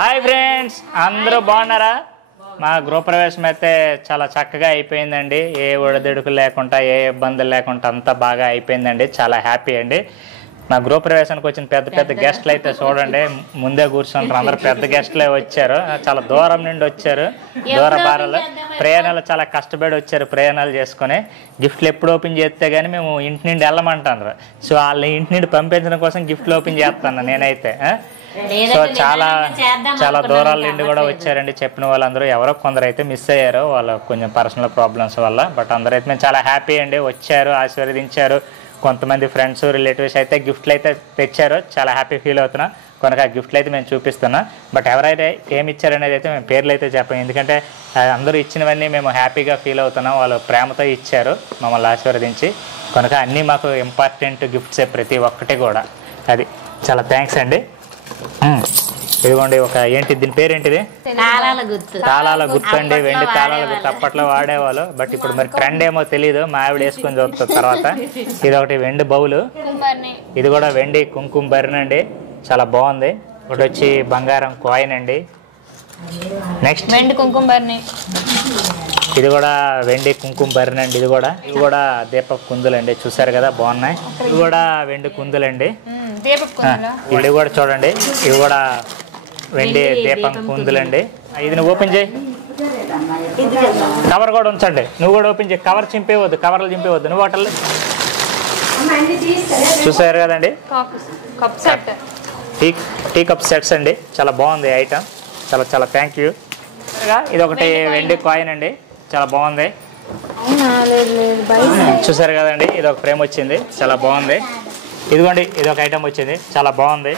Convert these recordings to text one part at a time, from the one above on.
Hi friends, అందరూ బాగున్నారా? మా గృహప్రవేశం అయితే చాలా చక్కగా అయిపోయిందండి. ఏ ఒడిదుడుకులు లేకుండా, ఏ ఇబ్బందులు లేకుండా అంతా బాగా అయిపోయిందండి. చాలా హ్యాపీ అండి. మా గృహప్రవేశానికి వచ్చిన పెద్ద పెద్ద గెస్ట్లు అయితే చూడండి, ముందే కూర్చుంటారు. అందరూ పెద్ద గెస్ట్లే వచ్చారు. చాలా దూరం నుండి వచ్చారు. దూర భారాలు ప్రయాణాలు చాలా కష్టపడి వచ్చారు. ప్రయాణాలు చేసుకుని గిఫ్ట్లు ఎప్పుడు ఓపెన్ చేస్తే కానీ మేము ఇంటి నుండి వెళ్ళమంటారు. సో వాళ్ళ ఇంటి నుండి పంపించడం కోసం గిఫ్ట్లు ఓపెన్ చేస్తాను నేనైతే. సో చాలా చాలా దూరాల నుండి కూడా వచ్చారండి. చెప్పిన వాళ్ళందరూ ఎవరో కొందరు అయితే మిస్ అయ్యారు, వాళ్ళ కొంచెం పర్సనల్ ప్రాబ్లమ్స్ వల్ల. బట్ అందరూ అయితే మేము చాలా హ్యాపీ అండి. వచ్చారు, ఆశీర్వదించారు. కొంతమంది ఫ్రెండ్స్, రిలేటివ్స్ అయితే గిఫ్ట్లు అయితే తెచ్చారు. చాలా హ్యాపీ ఫీల్ అవుతున్నా. కనుక ఆ గిఫ్ట్లు అయితే మేము చూపిస్తున్నా. బట్ ఎవరైతే ఏమి ఇచ్చారనేది అయితే మేము పేర్లు అయితే చెప్పాము, ఎందుకంటే అందరూ ఇచ్చినవన్నీ మేము హ్యాపీగా ఫీల్ అవుతున్నాం. వాళ్ళు ప్రేమతో ఇచ్చారు మమ్మల్ని ఆశీర్వదించి. కనుక అన్నీ మాకు ఇంపార్టెంట్ గిఫ్ట్సే ప్రతి ఒక్కటి కూడా. అది చాలా థ్యాంక్స్ అండి. ఇదిగోండి ఒక ఏంటి, దీని పేరేంటిది? తాళాల గుర్తు అండి. వెండి తాళాల గుర్తు అప్పట్లో వాడేవాళ్ళు. బట్ ఇప్పుడు మరి ట్రెండ్ ఏమో తెలీదు, మా ఆవిడ వేసుకొని చూస్తుంది తర్వాత. ఇది ఒకటి వెండి బౌలు, ఇది కూడా వెండి కుంకుమ బరినండి, చాలా బాగుంది. ఒకటి వచ్చి బంగారం కాయిన్ అండి. నెక్స్ట్ వెండి కుంకుమ బరిని, ఇది కూడా వెండి కుంకుమ బరినండి. ఇది కూడా దీపపు కుందులండి, చూసారు కదా బాగున్నాయి. ఇది కూడా వెండి కుందులండి. ఇది కూడా చూడండి, ఇవి కూడా వెండి దీపం కుందులండి. ఇది నువ్వు ఓపెన్ చేయి, కవర్ కూడా ఉంచండి. నువ్వు కూడా ఓపెన్ చేయి. కవర్ చింపేవద్దు, కవర్లు చింపేవద్దు. నువ్వు హోటల్ చూసారు కదండి, టీ కప్ సెట్స్ అండి. చాలా బాగుంది ఐటమ్. చాలా చాలా థ్యాంక్ యూ. ఇది ఒకటి వెండి కాయిన్ అండి, చాలా బాగుంది. చూసారు కదండి, ఇది ఒక ఫ్రేమ్ వచ్చింది, చాలా బాగుంది. ఇదిగోండి, ఇది ఒక ఐటమ్ వచ్చింది, చాలా బాగుంది.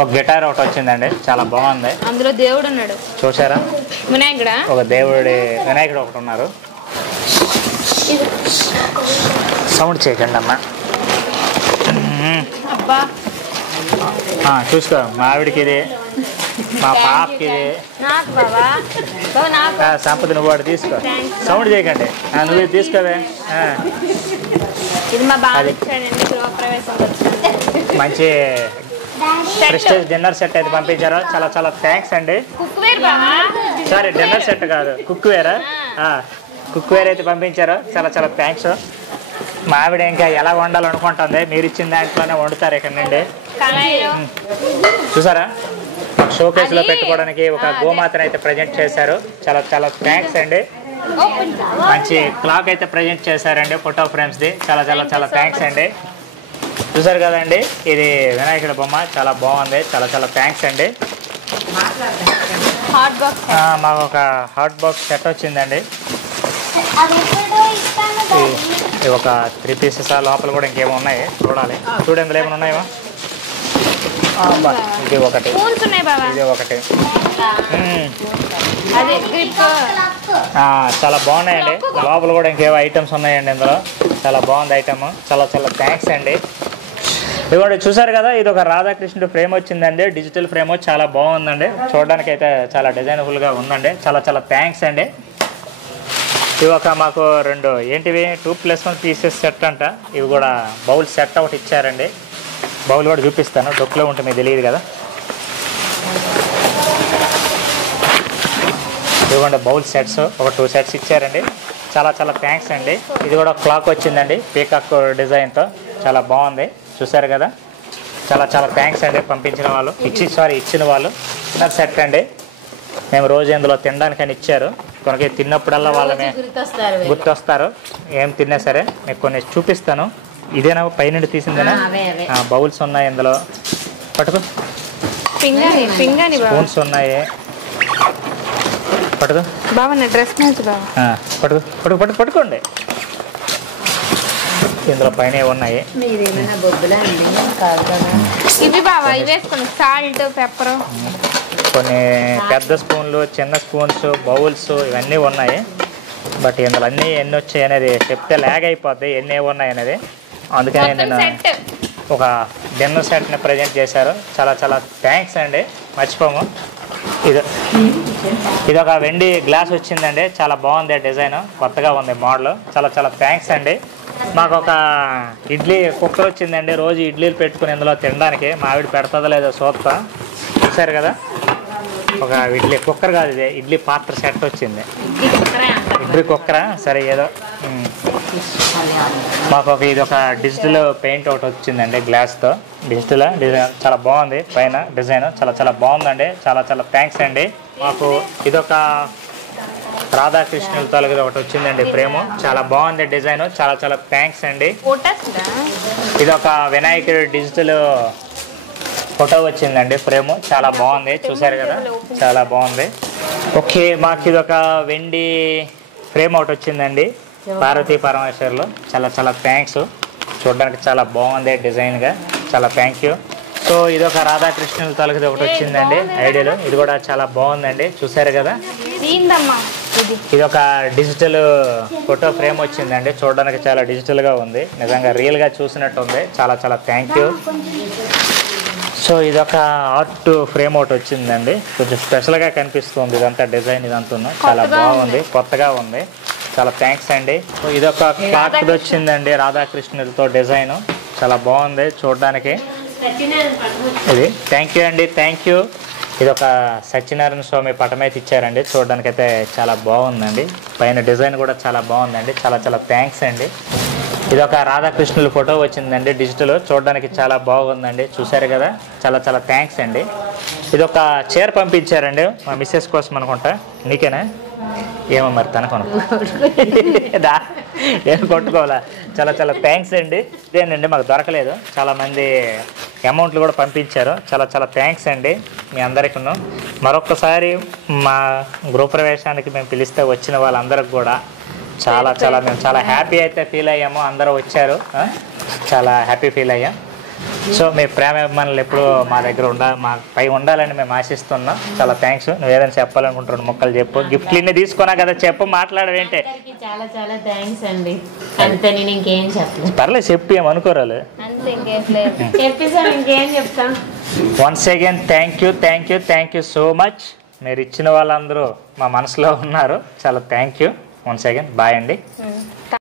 ఒక గిటార్ ఒకటి వచ్చిందండి, చాలా బాగుంది. అందులో దేవుడు ఉన్నాడు, చూసారా? వినాయకుడా? ఒక వినాయకుడు ఒకటి ఉన్నారు. సౌండ్ చేయకండి అమ్మా. చూసుకో, మా ఆవిడకి ఇది, మా పాపకి ఇది. సంపద నువ్వు వాడు తీసుకో, సౌండ్ చేయకండి. నువ్వు ఇది తీసుకోవే. మంచి ప్రెస్టేజ్ డిన్నర్ సెట్ అయితే పంపించారు. చాలా చాలా థ్యాంక్స్ అండి. సారీ, డిన్నర్ సెట్ కాదు, కుక్వేరా. కుక్వేర్ అయితే పంపించారు. చాలా చాలా థ్యాంక్స్. మా ఆవిడ ఇంకా ఎలా వండాలనుకుంటుంది, మీరు ఇచ్చిన దాంట్లోనే వండుతారు ఇక్కడ నుండి. చూసారా, షోకేస్లో పెట్టుకోవడానికి ఒక గోమాతను అయితే ప్రజెంట్ చేశారు. చాలా చాలా థ్యాంక్స్ అండి. మంచి క్లాక్ అయితే ప్రజెంట్ చేశారండి, ఫోటో ఫ్రేమ్స్ది. చాలా చాలా చాలా థ్యాంక్స్ అండి. చూసారు కదండి, ఇది వినాయకుడి బొమ్మ, చాలా బాగుంది. చాలా చాలా థ్యాంక్స్ అండి. మాకు ఒక హాట్ బాక్స్ సెట్ వచ్చిందండి. ఇది ఒక 3 పీసెస్. లోపల కూడా ఇంకేమో ఉన్నాయి, చూడాలి. చూడండి ఇందులో ఏమైనా ఉన్నాయో. ఇది ఒకటి, ఇది ఒకటి. చాలా బాగున్నాయండి. లోపల కూడా ఇంకేవో ఐటమ్స్ ఉన్నాయండి ఇందులో. చాలా బాగుంది ఐటమ్. చాలా చాలా థ్యాంక్స్ అండి. ఇదిగోండి, చూసారు కదా, ఇది ఒక రాధాకృష్ణుడు ఫ్రేమ్ వచ్చిందండి, డిజిటల్ ఫ్రేమ్. చాలా బాగుందండి, చూడడానికి అయితే చాలా డిజైనబుల్గా ఉందండి. చాలా చాలా థ్యాంక్స్ అండి. ఇవి ఒక మాకు 2 ఏంటివి 2+1 పీసెస్ సెట్ అంట. ఇవి కూడా బౌల్ సెట్ ఒకటి ఇచ్చారండి. బౌల్ కూడా చూపిస్తాను, డొక్కులో ఉంటే మీకు తెలియదు కదా. ఇదిగోండి బౌల్ సెట్స్, ఒక 2 సెట్స్ ఇచ్చారండి. చాలా చాలా థ్యాంక్స్ అండి. ఇది కూడా క్లాక్ వచ్చిందండి, పీకాక్ డిజైన్తో, చాలా బాగుంది. చూసారు కదా, చాలా చాలా థ్యాంక్స్ అండి పంపించిన వాళ్ళు, ఇచ్చిన వాళ్ళు. చిన్న సెట్ అండి, మేము రోజు ఇందులో తినడానికి అని ఇచ్చారు. కనుక తిన్నప్పుడల్లా వాళ్ళని గుర్తొస్తారు. ఏం తిన్నా సరే మీకు కొన్ని చూపిస్తాను. ఇదేనా పైనుండి తీసిందేనా? బౌల్స్ ఉన్నాయి ఇందులో, పట్టుకో. స్పూన్స్ ఉన్నాయి, పట్టుకో. పట్టుకోండి. ఇందులో పైన ఉన్నాయి. కొన్ని పెద్ద స్పూన్లు, చిన్న స్పూన్స్, బౌల్స్ ఇవన్నీ ఉన్నాయి. బట్ ఇందులో అన్నీ ఎన్ని వచ్చాయి అనేది చెప్తే ల్యాగ్ అయిపోద్ది, ఎన్ని ఉన్నాయి అనేది. అందుకని నేను ఒక డిన్నర్ సెట్ని ప్రజెంట్ చేశారు. చాలా చాలా థ్యాంక్స్ అండి, మర్చిపోము. ఇది ఒక వెండి గ్లాస్ వచ్చిందండి, చాలా బాగుంది డిజైన్, కొత్తగా ఉంది మోడల్. చాలా చాలా థ్యాంక్స్ అండి. మాకు ఒక ఇడ్లీ కుక్కర్ వచ్చిందండి, రోజు ఇడ్లీలు పెట్టుకుని ఇందులో తినడానికి. మా ఆవిడ పెడతాదో లేదో చూస్తా. చూసారు కదా, ఒక ఇడ్లీ కుక్కర్ కాదు, ఇది ఇడ్లీ పాత్ర సెట్ వచ్చింది. ఇడ్లీ కుక్కరా సరే ఏదో. మాకు ఇది ఒక డిజిటల్ పెయింట్ ఒకటి వచ్చిందండి గ్లాస్తో. డిజిటల్ డిజైన్ చాలా బాగుంది, పైన డిజైన్ చాలా చాలా బాగుందండి. చాలా చాలా థ్యాంక్స్ అండి. మాకు ఇదొక రాధాకృష్ణుల తొలగిది ఒకటి వచ్చిందండి ఫ్రేము, చాలా బాగుంది డిజైన్. చాలా చాలా థ్యాంక్స్ అండి. ఇదొక వినాయకుడి డిజిటల్ ఫోటో వచ్చిందండి ఫ్రేము, చాలా బాగుంది, చూసారు కదా, చాలా బాగుంది. ఓకే, మాకు ఇదొక వెండి ఫ్రేమ్ ఒకటి వచ్చిందండి పార్వతీ పరమేశ్వర్లు, చాలా చాలా థ్యాంక్స్. చూడడానికి చాలా బాగుంది డిజైన్గా, చాలా థ్యాంక్ యూ. సో ఇదొక రాధాకృష్ణుల తొలగిది ఒకటి వచ్చిందండి ఐడియాలో, ఇది కూడా చాలా బాగుందండి, చూసారు కదా. ఇది ఒక డిజిటల్ ఫోటో ఫ్రేమ్ వచ్చిందండి, చూడడానికి చాలా డిజిటల్గా ఉంది, నిజంగా రియల్గా చూసినట్టు ఉంది, చాలా చాలా థ్యాంక్ యూ. సో ఇదొక ఆర్ట్ ఫ్రేమ్ ఒకటి వచ్చిందండి, కొంచెం స్పెషల్గా కనిపిస్తుంది ఇదంతా డిజైన్, ఇదంతా చాలా బాగుంది, కొత్తగా ఉంది, చాలా థ్యాంక్స్ అండి. సో ఇదొక క్లాత్ వచ్చిందండి రాధాకృష్ణులతో డిజైన్, చాలా బాగుంది చూడడానికి. ఇది థ్యాంక్ యూ అండి, థ్యాంక్ యూ. ఇది ఒక సత్యనారాయణ స్వామి పటం అయితే ఇచ్చారండి, చూడడానికి అయితే చాలా బాగుందండి, పైన డిజైన్ కూడా చాలా బాగుందండి, చాలా చాలా థ్యాంక్స్ అండి. ఇది ఒక రాధాకృష్ణుల ఫోటో వచ్చిందండి డిజిటల్, చూడడానికి చాలా బాగుందండి, చూసారు కదా, చాలా చాలా థ్యాంక్స్ అండి. ఇది ఒక చీర పంపించారండి మా మిస్సెస్ కోసం అనుకుంటా, నీకేనా ఏమో మరి తనకొను ఏం కొట్టుకోవాలా, చాలా చాలా థ్యాంక్స్ అండి. ఇదేనండి మాకు దొరకలేదు, చాలామంది అమౌంట్లు కూడా పంపించారు, చాలా చాలా థ్యాంక్స్ అండి మీ అందరికీ. మరొకసారి మా గృహప్రవేశానికి మేము పిలిస్తే వచ్చిన వాళ్ళందరికి కూడా చాలా చాలా మేము చాలా హ్యాపీ అయితే ఫీల్ అయ్యాము, అందరూ వచ్చారు, చాలా హ్యాపీ ఫీల్ అయ్యాం. సో మీ ప్రేమ అభిమానులు ఎప్పుడు మా దగ్గర మా పై ఉండాలని మేము ఆశిస్తున్నాం, చాలా థ్యాంక్స్. నువ్వు ఏదైనా చెప్పాలనుకుంటున్నాను మొక్కలు చెప్పు, గిఫ్ట్లన్నీ తీసుకున్నా కదా, చెప్పు, మాట్లాడవేంటే. చాలా చాలా థ్యాంక్స్ అండి, అంతే, నేను ఇంకేం చెప్పలేదు. పర్లేదు చెప్పి ఏమనుకోరాలు, చెప్పేసాను, ఇంకేం చెప్తాం. Once again thank you, thank you, thank you so much. మీరు ఇచ్చిన వాళ్ళందరూ మా మనసులో ఉన్నారు, చాలా thank you once again. Bye అండి.